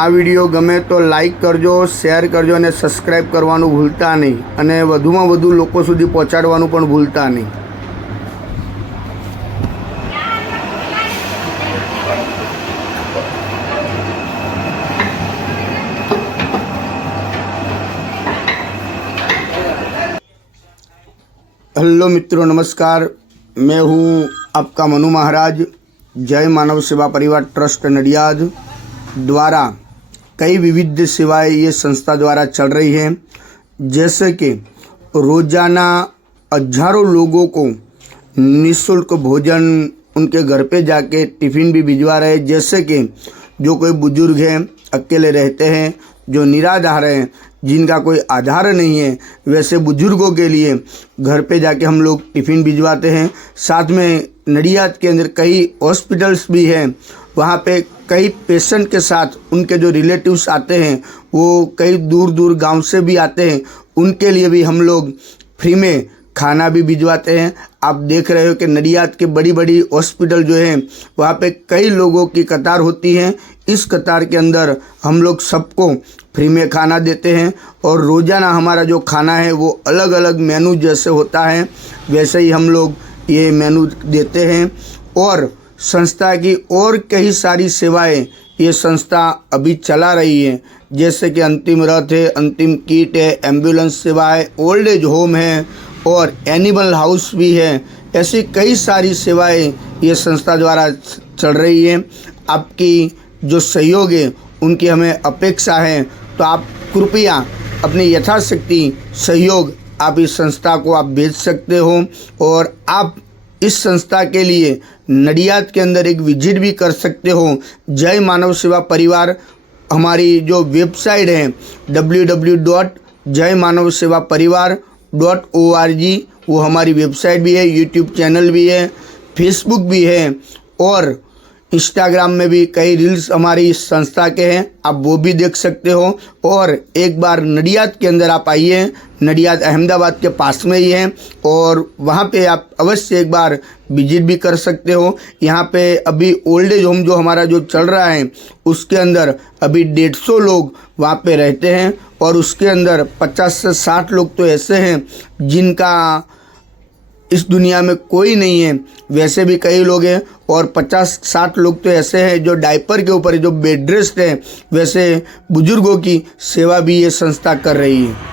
આ વિડીયો ગમે તો લાઈક કરજો, શેર કરજો અને સબસ્ક્રાઈબ કરવાનું ભૂલતા નહીં અને વધુમાં વધુ લોકો સુધી પહોંચાડવાનું પણ ભૂલતા નહીં। हेलो मित्रों, नमस्कार। मैं हूं आपका मनु महाराज। जय मानव सेवा परिवार ट्रस्ट नडियाद द्वारा कई विविध सेवाएं ये संस्था द्वारा चल रही हैं, जैसे कि रोज़ाना हजारों लोगों को निःशुल्क भोजन उनके घर पे जाके टिफ़िन भी भिजवा रहे हैं। जैसे कि जो कोई बुजुर्ग हैं, अकेले रहते हैं, जो निराधार हैं, जिनका कोई आधार नहीं है, वैसे बुजुर्गों के लिए घर पे जाके हम लोग टिफ़िन भिजवाते हैं। साथ में नडियाद के अंदर कई हॉस्पिटल्स भी हैं, वहाँ पे कई पेशेंट के साथ उनके जो रिलेटिव्स आते हैं, वो कई दूर दूर गांव से भी आते हैं, उनके लिए भी हम लोग फ्री में खाना भी भिजवाते हैं। आप देख रहे हो कि नडियाद के बड़ी बड़ी हॉस्पिटल जो है वहाँ पे कई लोगों की कतार होती है। इस कतार के अंदर हम लोग सबको फ्री में खाना देते हैं और रोज़ाना हमारा जो खाना है वो अलग अलग मेनू जैसे होता है वैसे ही हम लोग ये मेनू देते हैं। और संस्था की और कई सारी सेवाएं ये संस्था अभी चला रही है, जैसे कि अंतिम रथ है, अंतिम किट है, एम्बुलेंस सेवा है, ओल्ड एज होम है और एनिमल हाउस भी है। ऐसी कई सारी सेवाएं ये संस्था द्वारा चल रही है। आपकी जो सहयोग है उनकी हमें अपेक्षा है, तो आप कृपया अपनी यथाशक्ति सहयोग आप इस संस्था को आप भेज सकते हो और आप इस संस्था के लिए नडियाद के अंदर एक विजिट भी कर सकते हो। जय मानव सेवा परिवार हमारी जो वेबसाइट है www.jaymanavsevaparivar.org, वो हमारी वेबसाइट भी है, यूट्यूब चैनल भी है, फेसबुक भी है और इंस्टाग्राम में भी कई रील्स हमारी इस संस्था के हैं, आप वो भी देख सकते हो। और एक बार नडियाद के अंदर आप आइए, नडियाद अहमदाबाद के पास में ही है और वहाँ पे आप अवश्य एक बार विजिट भी कर सकते हो। यहाँ पे अभी ओल्ड एज होम जो हमारा जो चल रहा है उसके अंदर अभी 150 लोग वहाँ पे रहते हैं और उसके अंदर 50 से 60 लोग तो ऐसे हैं जिनका इस दुनिया में कोई नहीं है, वैसे भी कई लोग हैं और 50-60 लोग तो ऐसे हैं जो डायपर के ऊपर जो बेड रेस्ट है, वैसे बुजुर्गों की सेवा भी ये संस्था कर रही है।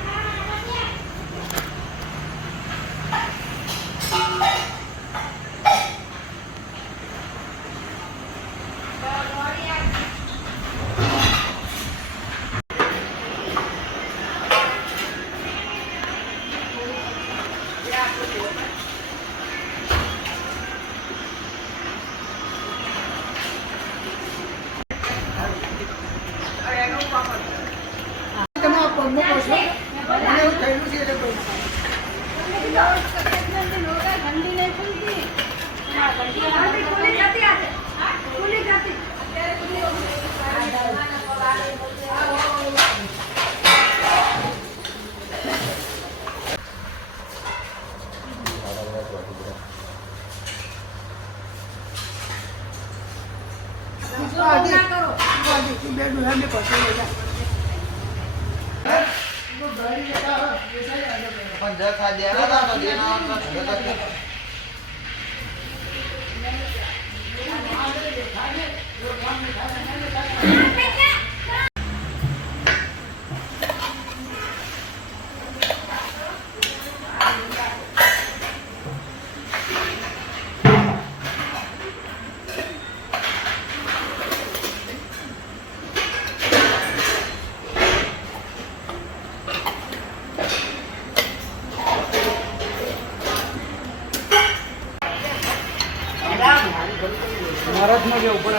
महाराज में ऊपर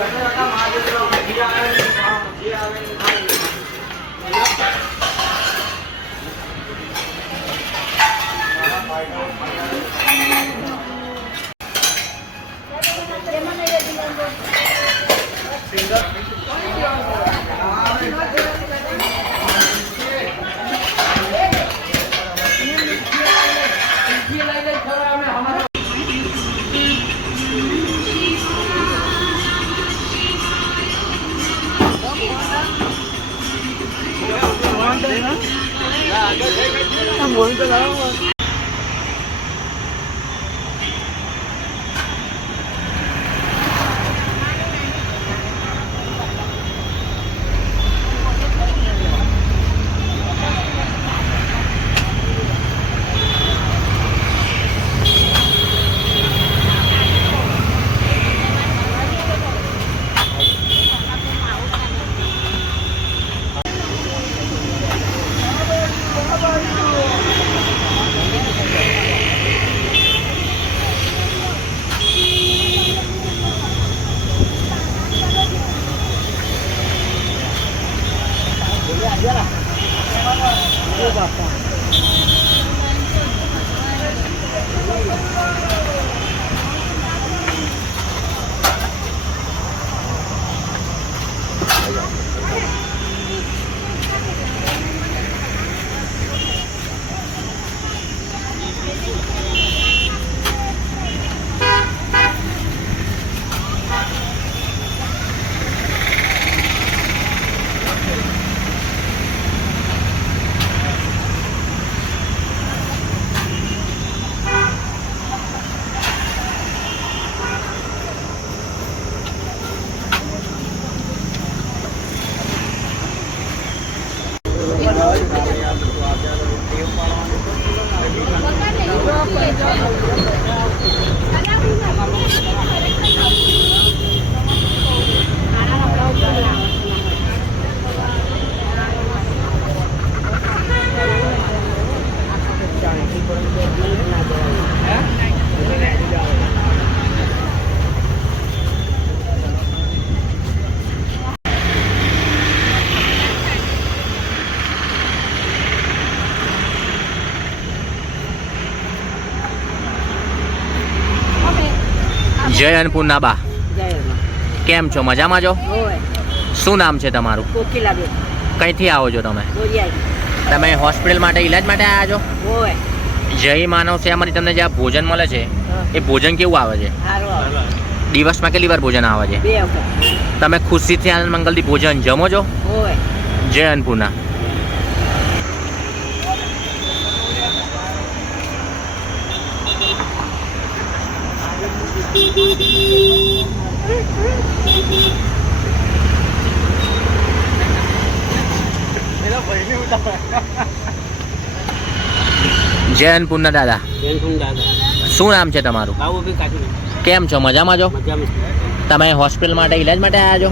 જય અન્નપૂર્ણા બા, કેમ છો? મજામાં છો? શું નામ છે તમારું? કઈથી આવો છો તમે? તમે હોસ્પિટલ માટે ઈલાજ માટે આવ્યા છો? જય માનવ સેવામાંથી તમને જે આ ભોજન મળે છે એ ભોજન કેવું આવે છે? દિવસમાં કેટલી વાર ભોજન આવે છે? તમે ખુશીથી આનંદ મંગલથી ભોજન જમો છો? જય અન્નપૂર્ણા. જય અન્નપૂર્ણા દાદા, શું નામ છે તમારું? કેમ છો? મજામાં છો? તમે હોસ્પિટલ માટે ઈલાજ માટે આવ્યા છો?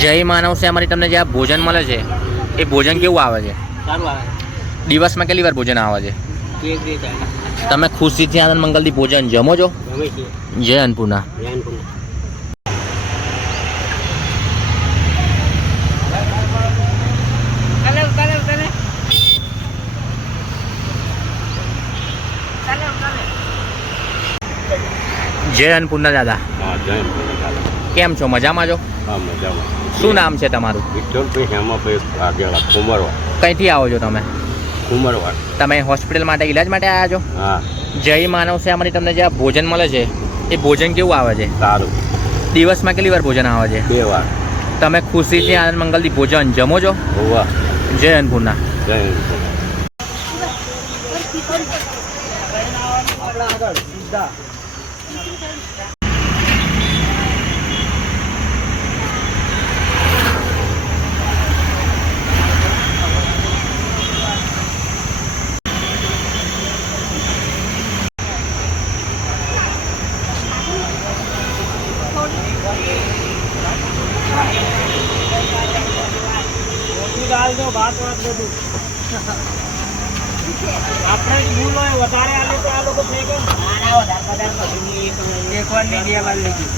જય માનવ સેવામાંથી તમને જે આ ભોજન મળે છે એ ભોજન કેવું આવે છે? દિવસમાં કેટલી વાર ભોજન આવે છે? તમે ખુશીથી આનંદ મંગલથી ભોજન જમો છો? જય અન્નપૂર્ણા. જય અન્નપૂર્ણા દાદા, કેમ છો? મજામાં છો? શું નામ છે તમારું? કઈથી આવો છો તમે? તમે હોસ્પિટલ માટે ઈલાજ માટે આવ્યા છો? જય માનવ સેવામાંથી તમને જે આ ભોજન મળે છે એ ભોજન કેવું આવે છે? સારું. દિવસમાં કેટલી વાર ભોજન આવે છે? 2 વાર. તમે ખુશીથી આનંદ મંગલથી ભોજન જમો છો? જય અન્નપૂર્ણા. આપણે ભૂલ હોય વધારે આ લોકો ફેંકે એકવાની દેવાલ લીધી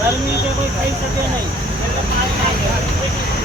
ગરમી છે કોઈ ખાઈ શકે નહીં એટલે